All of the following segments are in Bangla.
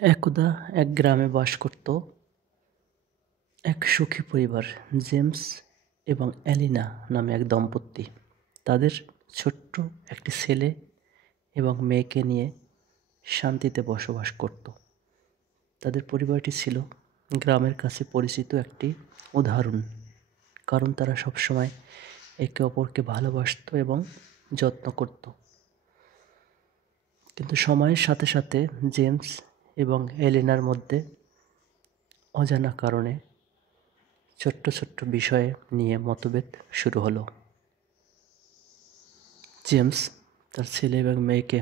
একদা এক গ্রামে বাস করত এক সুখী পরিবার। জেমস এবং অ্যালিনা নামে এক দম্পতি তাদের ছোট্ট একটি ছেলে এবং মেয়েকে নিয়ে শান্তিতে বসবাস করত। তাদের পরিবারটি ছিল গ্রামের কাছে পরিচিত একটি উদাহরণ, কারণ তারা সবসময় একে অপরকে ভালোবাসত এবং যত্ন করত। কিন্তু সময়ের সাথে সাথে জেমস এবং এলেনার মধ্যে অজানা কারণে ছোট্ট ছোট্ট বিষয়ে নিয়ে মতভেদ শুরু হলো। জেমস তার ছেলে এবং মেয়েকে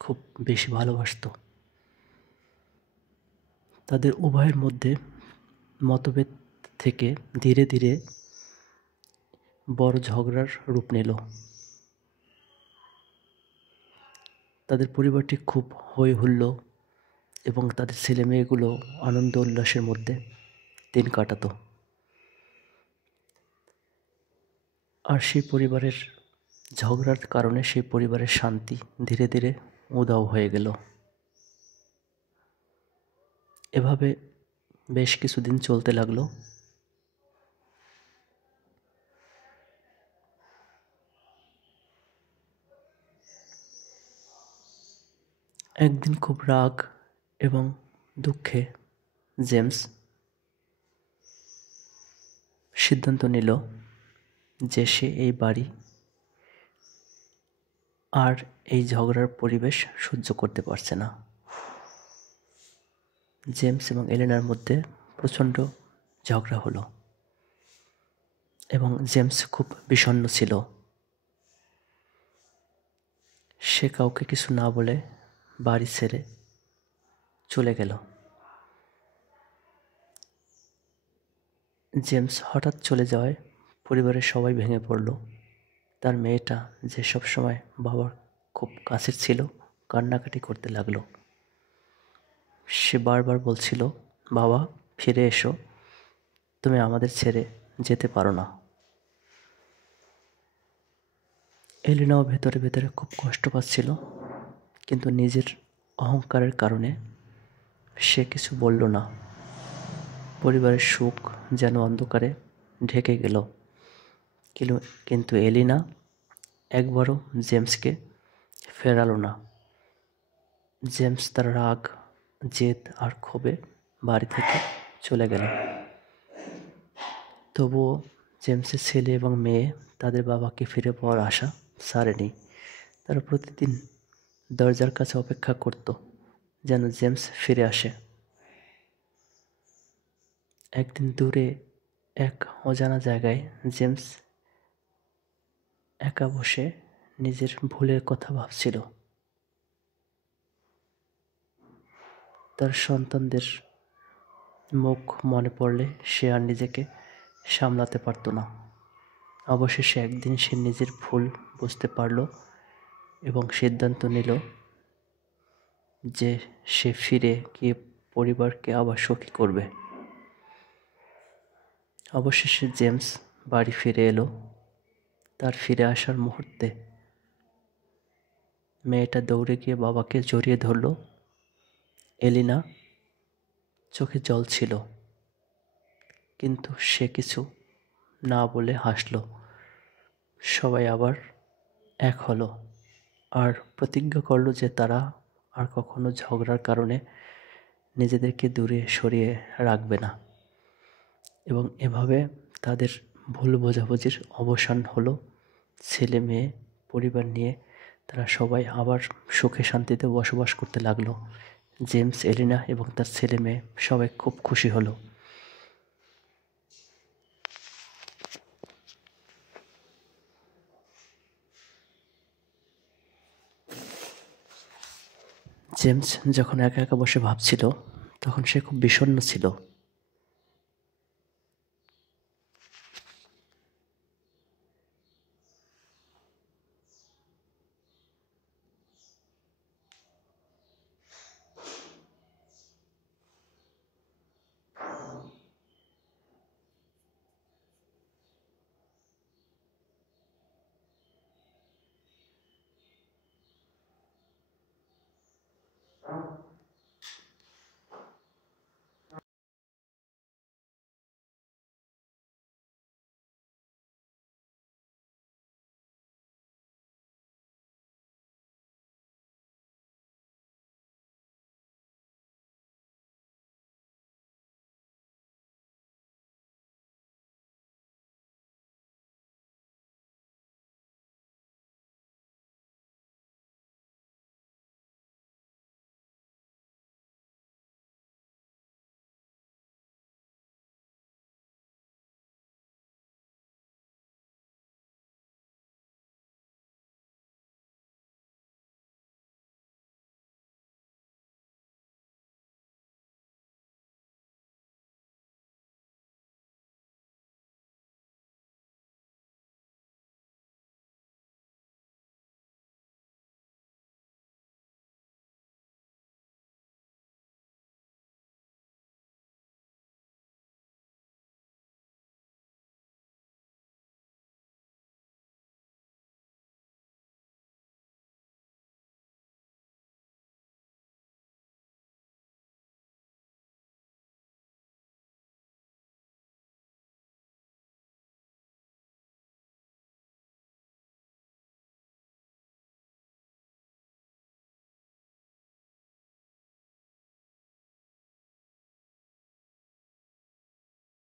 খুব বেশি ভালোবাসত। তাদের উভয়ের মধ্যে মতভেদ থেকে ধীরে ধীরে বড় ঝগড়ার রূপ নিল। তাদের পরিবারটি খুব হই হুল্লো এবং তাদের ছেলে মেয়েগুলো আনন্দ উল্লাসের মধ্যে দিন কাটাতো। আর সেই পরিবারের ঝগড়ার কারণে সেই পরিবারের শান্তি ধীরে ধীরে উধাও হয়ে গেল। এভাবে বেশ কিছুদিন চলতে লাগলো। একদিন খুব রাগ এবং দুঃখে জেমস সিদ্ধান্ত নিল যে সে এই বাড়ি আর এই ঝগড়ার পরিবেশ সহ্য করতে পারছে না। জেমস এবং এলেনার মধ্যে প্রচণ্ড ঝগড়া হলো এবং জেমস খুব বিষণ্ণ ছিল। সে কাউকে কিছু না বলে বাড়ি ছেড়ে চলে গেল। জেমস হঠাৎ চলে যাওয়ায় পরিবারের সবাই ভেঙে পড়ল। তার মেয়েটা যে সবসময় বাবার খুব কাছের ছিল, কান্নাকাটি করতে লাগলো। সে বারবার বলছিল, বাবা ফিরে এসো, তুমি আমাদের ছেড়ে যেতে পারো না। এলিনাও ভেতরে ভেতরে খুব কষ্ট পাচ্ছিল, কিন্তু নিজের অহংকারের কারণে সে কিছু বলল না। পরিবারের সুখ যেন অন্ধকারে ঢেকে গেল। কিন্তু এলিনা একবারও জেমসকে ফেরালো না। জেমস তার রাগ, জেদ আর ক্ষোভে বাড়ি থেকে চলে গেল। তবুও জেমসের ছেলে এবং মেয়ে তাদের বাবাকে ফিরে পাওয়ার আশা ছাড়েনি। তারা প্রতিদিন দরজার কাছে অপেক্ষা করত যেন জেমস ফিরে আসে। একদিন দূরে এক অজানা জায়গায় জেমস একা বসে নিজের ভুলের কথা ভাবছিল। তার সন্তানদের মুখ মনে পড়লে সে আর নিজেকে সামলাতে পারত না। অবশেষে একদিন সে নিজের ভুল বুঝতে পারল এবং সিদ্ধান্ত নিল যে সে ফিরে গিয়ে পরিবারকে আবার সুখী করবে। অবশেষে জেমস বাড়ি ফিরে এলো। তার ফিরে আসার মুহূর্তে মেয়েটা দৌড়ে গিয়ে বাবাকে জড়িয়ে ধরল। এলিনা চোখে জল ছিল, কিন্তু সে কিছু না বলে হাসল। সবাই আবার এক হলো আর প্রতিজ্ঞা করলো যে তারা আর কখনো ঝগড়ার কারণে নিজেদেরকে দূরে সরিয়ে রাখবে না। এবং এভাবে তাদের ভুল বোঝাবুঝির অবসান হলো। ছেলে মেয়ে পরিবার নিয়ে তারা সবাই আবার সুখে শান্তিতে বসবাস করতে লাগলো। জেমস, এলিনা এবং তার ছেলে মেয়ে সবাই খুব খুশি হলো। জেমস যখন একা একা বসে ভাবছিল, তখন সে খুব বিষণ্ণ ছিল।